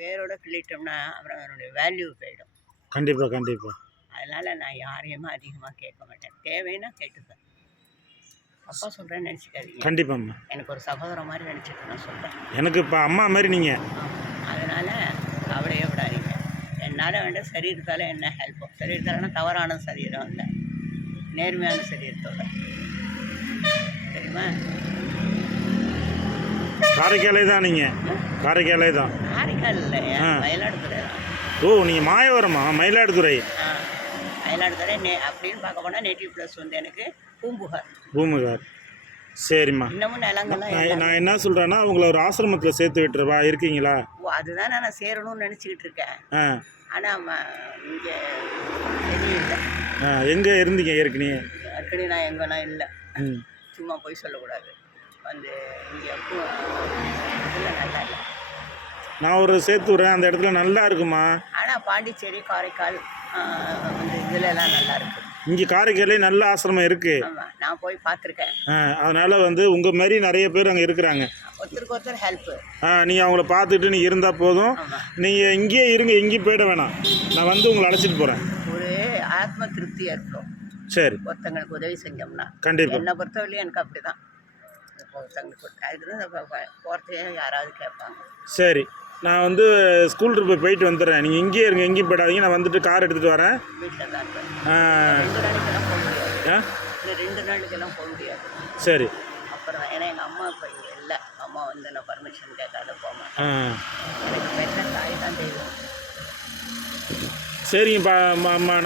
வேரோட கிள்ளிட்டோம்னா அப்புறம் அதனுடைய வேல்யூ போயிடும். கண்டிப்பாக கண்டிப்பாக. அதனால் நான் யாரையுமே அதிகமாக கேட்க மாட்டேன். தேவைன்னா கேட்டுப்பேன். அப்பா சொல்கிறேன்னு நினச்சிக்காதீங்க. கண்டிப்பாம்மா. எனக்கு ஒரு சகோதரம் மாதிரி நினச்சிட்டு நான் சொல்கிறேன். எனக்கு இப்போ அம்மா மாதிரி நீங்கள். அதனால் கவலையே விடாதீங்க. என்னால் வேண்டாம் சரீரத்தால் என்ன ஹெல்ப்போ, சரீரத்தாலனா தவறான சரீரம் இல்லை, நேர்மையான சரீரத்தோட. தெரியுமா? காரைக்காலே தான் நீங்கள்? காரைக்காலே தான். காரைக்கால் இல்லையா, மயிலாடுதுறை தான். ஓ, நீங்கள் மாயவரமா? மயிலாடுதுறை. மயிலாடுதுறை அப்படின்னு பார்க்க போனால் நேட்டிவ் ப்ளஸ் வந்து எனக்கு பூம்புகார். பூம்புகார். சரிம்மா. இன்னமும் நிலங்கள்லாம் நான் என்ன சொல்கிறேன்னா உங்களை ஒரு ஆசிரமத்தில் சேர்த்து விட்டுருவா, இருக்கீங்களா? ஓ, அதுதான் நான் சேரணும்னு நினச்சிக்கிட்டு இருக்கேன். ஆனால் இங்கே இல்லை. எங்கே இருந்தீங்க ஏற்கனவே? ஏற்கனவே நான் எங்கன்னா இல்லை. சும்மா போய் சொல்லக்கூடாது. வந்து இங்கே இதில் நல்லா இல்லை. நான் ஒரு சேர்த்து விட்றேன், அந்த இடத்துல நல்லா இருக்குமா? ஆனால் பாண்டிச்சேரி காரைக்கால் வந்து இதுலலாம் நல்லா இருக்குது. இங்கே காரைக்காலே நல்ல ஆசிரமம் இருக்குது. ஆமாம், நான் போய் பார்த்துருக்கேன். அதனால் வந்து உங்கள் மாதிரி நிறைய பேர் அங்கே இருக்கிறாங்க. ஒருத்தருக்கு ஒருத்தர் ஹெல்ப்பு. நீங்கள் அவங்கள பார்த்துட்டு நீங்கள் இருந்தால் போதும். நீங்கள் இங்கேயே இருங்க, எங்கேயும் போயிட வேணாம். நான் வந்து உங்களை அழைச்சிட்டு போகிறேன். ஒரு ஆத்ம திருப்தி ஏற்படும். சரி. ஒருத்தங்களுக்கு உதவி செஞ்சோம்னா கண்டிப்பாக. என்னை பொறுத்தவரையிலும் எனக்கு அப்படி தான். ஒருத்தங்களுக்கு அதுக்கு போகிறதையே யாராவது கேட்பாங்க. சரி, நான் வந்து ஸ்கூல் ட்ரிப்பு போயிட்டு வந்துடுறேன். நீங்கள் இங்கேயே இருங்க, எங்கேயும் போயிடாதீங்க. நான் வந்துட்டு கார் எடுத்துகிட்டு வரேன். வீட்டில் தான் இருப்பேன். 2 நாளைக்கெல்லாம் போக முடியாது. 2 நாளைக்கெல்லாம் போக முடியாது. சரி. அப்புறம் ஏன்னா எங்கள் அம்மா இப்போ இங்கே இல்லை. அம்மா வந்து நான் பர்மிஷன் கேட்காத போக மாட்டேன். எனக்கு பெற்ற தாய் தான் தெய்வம். சரிங்க,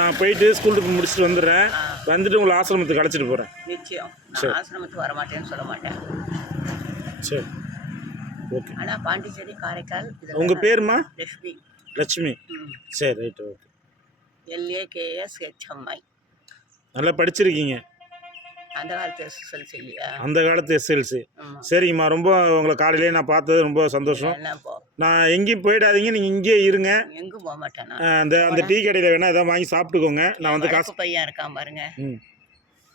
நான் போயிட்டு ஸ்கூல் ட்ரிப்பு முடிச்சுட்டு வந்துடுறேன். வந்துட்டு உங்களை ஆசிரமத்துக்கு அழைச்சிட்டு போகிறேன். நிச்சயம். நான் ஆசிரமத்துக்கு வர மாட்டேன்னு சொல்ல மாட்டேன். சரி, ஓகே. ஆனால் பாண்டிச்சேரி காரைக்கால். உங்கள் பேருமா? லட்சுமி. லட்சுமி. சரி, ரைட்டு, ஓகே. LAKSHMI. நல்லா படிச்சிருக்கீங்க. அந்த காலத்து SSLC இல்லையா? அந்த காலத்து SSLC. சரிங்கம்மா, ரொம்ப உங்களை காலையிலேயே நான் பார்த்தது ரொம்ப சந்தோஷம். நான் எங்கேயும் போயிடாதீங்க, நீங்கள் இங்கேயே இருங்க. எங்கேயும் போக மாட்டேன். அந்த டீ கடையில் வேணால் எதாவது வாங்கி சாப்பிட்டுக்கோங்க. நான் வந்து காசு பையன் இருக்கான் பாருங்க,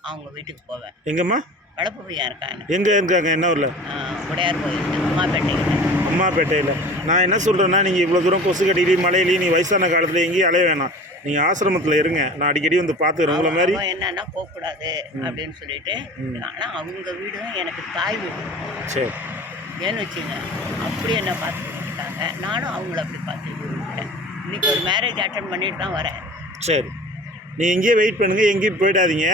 அவங்க வீட்டுக்கு போவேன். எங்கம்மா? வளப்பு பையன் இருக்காங்க. எங்கே இருக்காங்க? என்ன ஊரில்? உடையார் கோயில், அம்மாப்பேட்டையில். அம்மாப்பேட்டையில். நான் என்ன சொல்கிறேன்னா, நீங்கள் இவ்வளோ தூரம் கொசு கட்டிலையும் மழையிலையும் நீ வயசான காலத்தில் எங்கேயும் அலைய வேணாம். நீங்கள் ஆசிரமத்தில் இருங்க. நான் அடிக்கடி வந்து பார்த்துக்கிறேன் உங்களை மாதிரி. என்னன்னா போகக்கூடாது அப்படின்னு சொல்லிட்டு. ஆனால் அவங்க வீடும் எனக்கு தாய் வீடு. சரி. ஏன்னு வச்சுங்க, அப்படி என்ன பார்த்துக்கிட்டாங்க, நானும் அவங்கள அப்படி பார்த்துக்கிட்டேன். இன்றைக்கி ஒரு மேரேஜ் அட்டன் பண்ணிட்டு தான் வரேன். சரி, நீ எங்கேயே வெயிட் பண்ணுங்கள், எங்கேயும் போயிடாதீங்க.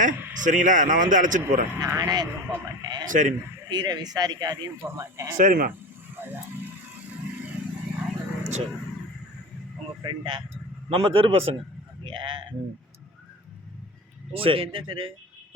சரிங்களா? நான் வந்து அழைச்சிட்டு போகிறேன். நானே எதுவும் போக மாட்டேன். சரிம்மா. தீர விசாரிக்காதையும் போக மாட்டேன். சரிம்மா. அதுதான். சரி. உங்கள் ஃப்ரெண்டா? நம்ம தெரு பசங்க. அப்படியா? சரி. எந்த தெரு?